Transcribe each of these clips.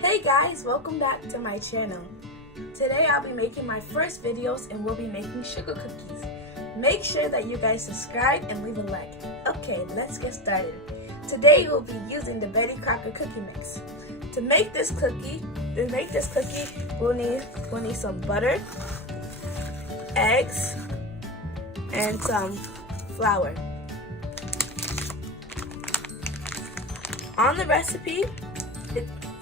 Hey guys, welcome back to my channel. Today I'll be making my first videos and we'll be making sugar cookies. Make sure that you guys subscribe and leave a like. Okay, let's get started. Today we'll be using the Betty Crocker cookie mix. To make this cookie, we'll need some butter, eggs, and some flour. On the recipe,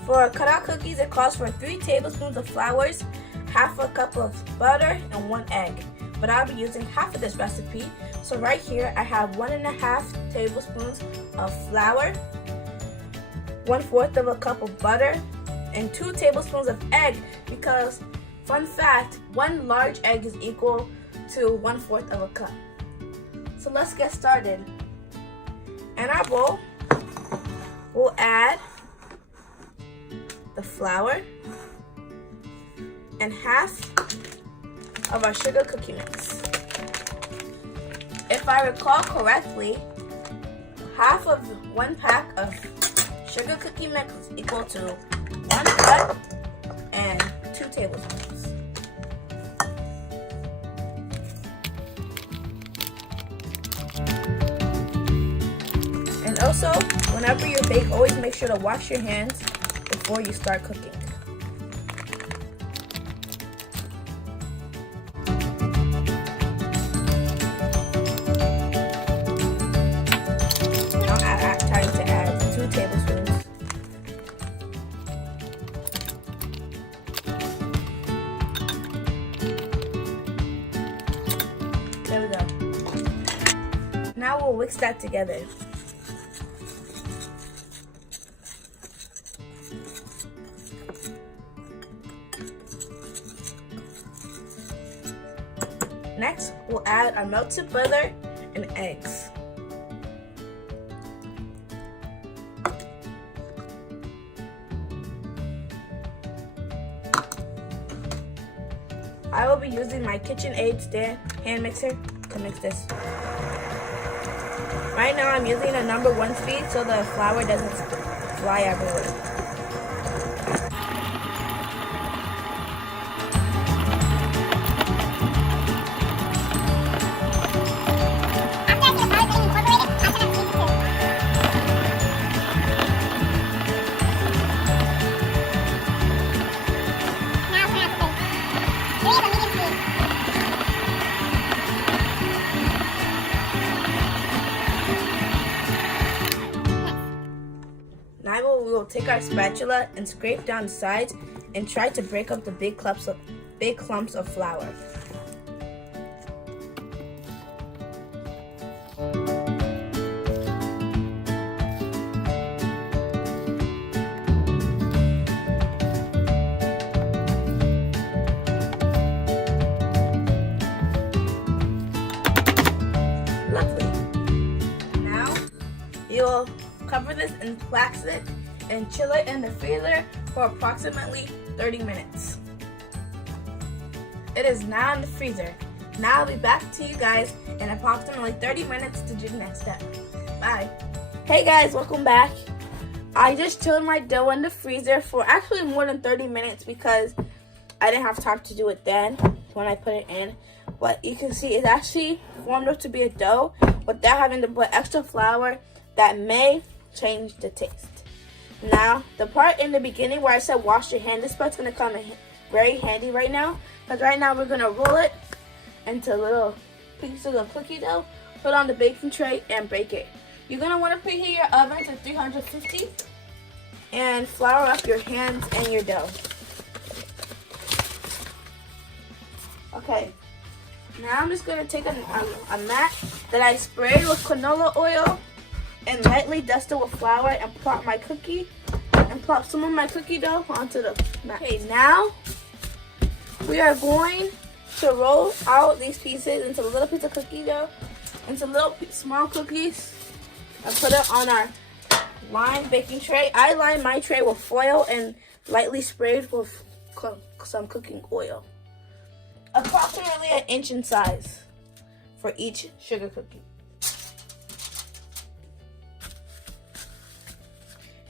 for cutout cookies, it calls for 3 tablespoons of flour, half a cup of butter, and 1 egg. But I'll be using half of this recipe. So right here, I have 1.5 tablespoons of flour, 1/4 of a cup of butter, and 2 tablespoons of egg because, fun fact, 1 large egg is equal to 1/4 of a cup. So let's get started. In our bowl, we'll add the flour and half of our sugar cookie mix. If I recall correctly, half of 1 pack of sugar cookie mix is equal to 1 cup and 2 tablespoons. And also, whenever you bake, always make sure to wash your hands before you start cooking. Now I'm trying to add 2 tablespoons. There we go. Now we'll mix that together. Next, we'll add our melted butter and eggs. I will be using my KitchenAid stand hand mixer to mix this. Right now I'm using a number 1 speed so the flour doesn't fly everywhere. Now we will take our spatula and scrape down the sides and try to break up the big clumps of flour. Lovely. Now you'll cover this in plastic and chill it in the freezer for approximately 30 minutes. It is now in the freezer. Now I'll be back to you guys in approximately 30 minutes to do the next step. Bye. Hey guys, welcome back. I just chilled my dough in the freezer for actually more than 30 minutes because I didn't have time to do it then when I put it in. But you can see it's actually formed up to be a dough without having to put extra flour that may change the taste. Now, the part in the beginning where I said wash your hand, this part's going to come in very handy right now. Because right now we're going to roll it into little pieces of cookie dough, put on the baking tray, and bake it. You're going to want to preheat your oven to 350 and flour up your hands and your dough. Okay, now I'm just going to take a mat that I sprayed with canola oil and lightly dust it with flour and plop some of my cookie dough onto the mat. Okay, now we are going to roll out these pieces into a little piece of cookie dough, into little small cookies, and put it on our lined baking tray. I lined my tray with foil and lightly sprayed with some cooking oil. Approximately 1 inch in size for each sugar cookie.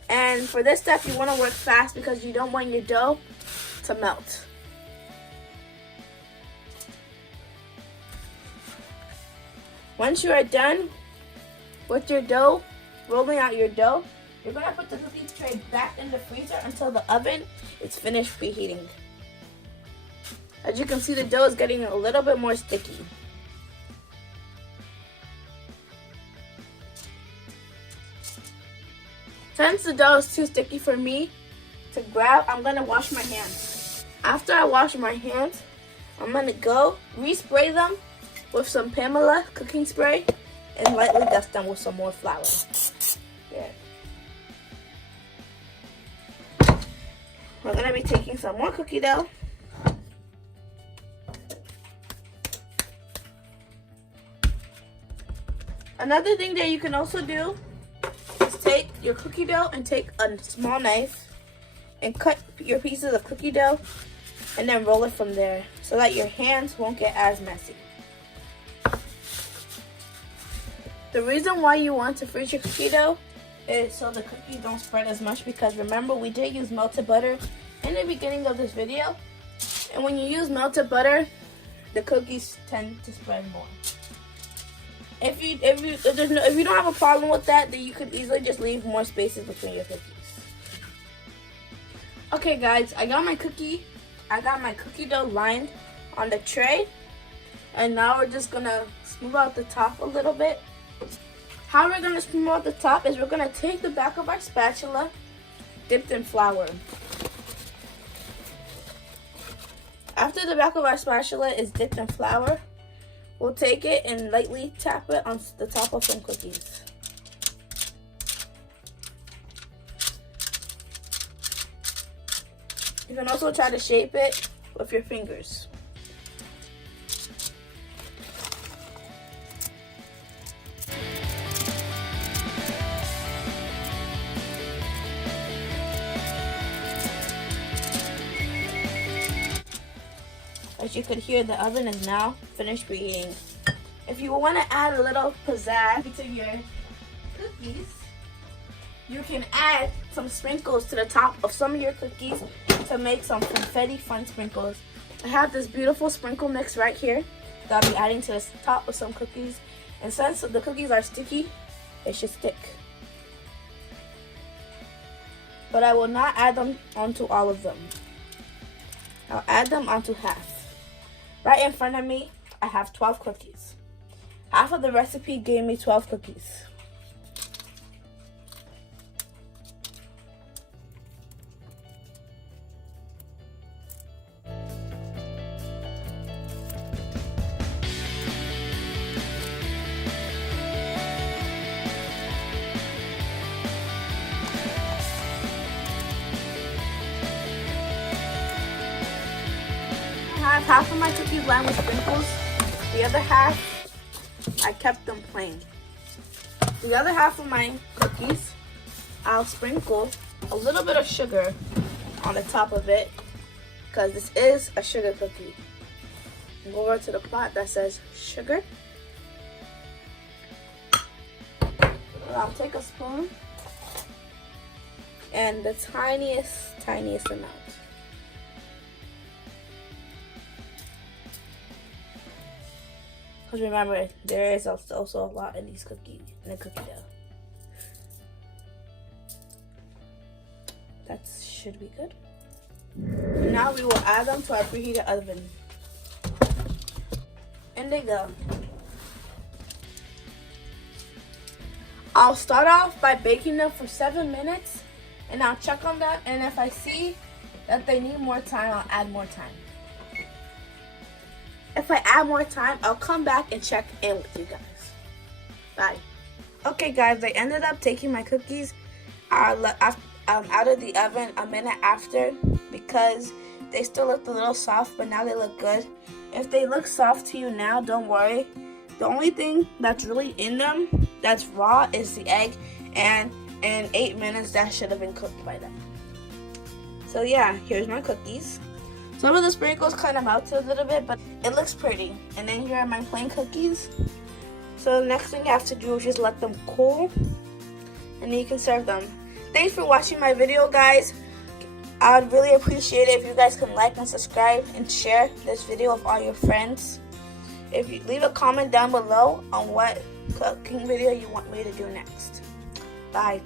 And for this step, you want to work fast because you don't want your dough to melt. Once you are done with your dough, rolling out your dough, you're going to put the cookie tray back in the freezer until the oven is finished preheating. As you can see, the dough is getting a little bit more sticky. Since the dough is too sticky for me to grab, I'm going to wash my hands. After I wash my hands, I'm going to go respray them with some Pamela cooking spray and lightly dust them with some more flour. There. We're going to be taking some more cookie dough. Another thing that you can also do is take your cookie dough and take a small knife and cut your pieces of cookie dough and then roll it from there so that your hands won't get as messy. The reason why you want to freeze your cookie dough is so the cookies don't spread as much, because remember, we did use melted butter in the beginning of this video, and when you use melted butter, the cookies tend to spread more. If you don't have a problem with that, then you could easily just leave more spaces between your cookies. Okay guys, I got my cookie dough lined on the tray, and now we're just gonna smooth out the top a little bit. How we're gonna smooth out the top is we're gonna take the back of our spatula dipped in flour. After the back of our spatula is dipped in flour, we'll take it and lightly tap it on the top of some cookies. You can also try to shape it with your fingers. As you can hear, the oven is now finished preheating. If you want to add a little pizzazz to your cookies, you can add some sprinkles to the top of some of your cookies to make some confetti fun sprinkles. I have this beautiful sprinkle mix right here that I'll be adding to the top of some cookies. And since the cookies are sticky, it should stick. But I will not add them onto all of them. I'll add them onto half. Right in front of me, I have 12 cookies. Half of the recipe gave me 12 cookies. I have half of my cookies lined with sprinkles. The other half, I kept them plain. The other half of my cookies, I'll sprinkle a little bit of sugar on the top of it, because this is a sugar cookie. Go over to the pot that says sugar. I'll take a spoon and the tiniest amount. Because remember, there is also a lot in these cookies, in the cookie dough. That should be good. Now we will add them to our preheated oven. And they go. I'll start off by baking them for 7 minutes, and I'll check on them, and if I see that they need more time, I'll add more time. If I add more time, I'll come back and check in with you guys. Bye. Okay guys, I ended up taking my cookies out of the oven a minute after, because they still looked a little soft, but now they look good. If they look soft to you now, don't worry. The only thing that's really in them that's raw is the egg, and in 8 minutes that should have been cooked by then. So yeah, here's my cookies. Some of the sprinkles kind of melted a little bit, but it looks pretty. And then here are my plain cookies. So the next thing you have to do is just let them cool, and then you can serve them. thanks for watching my video, guys. I would really appreciate it if you guys can like and subscribe and share this video with all your friends. If you leave a comment down below on what cooking video you want me to do next. Bye.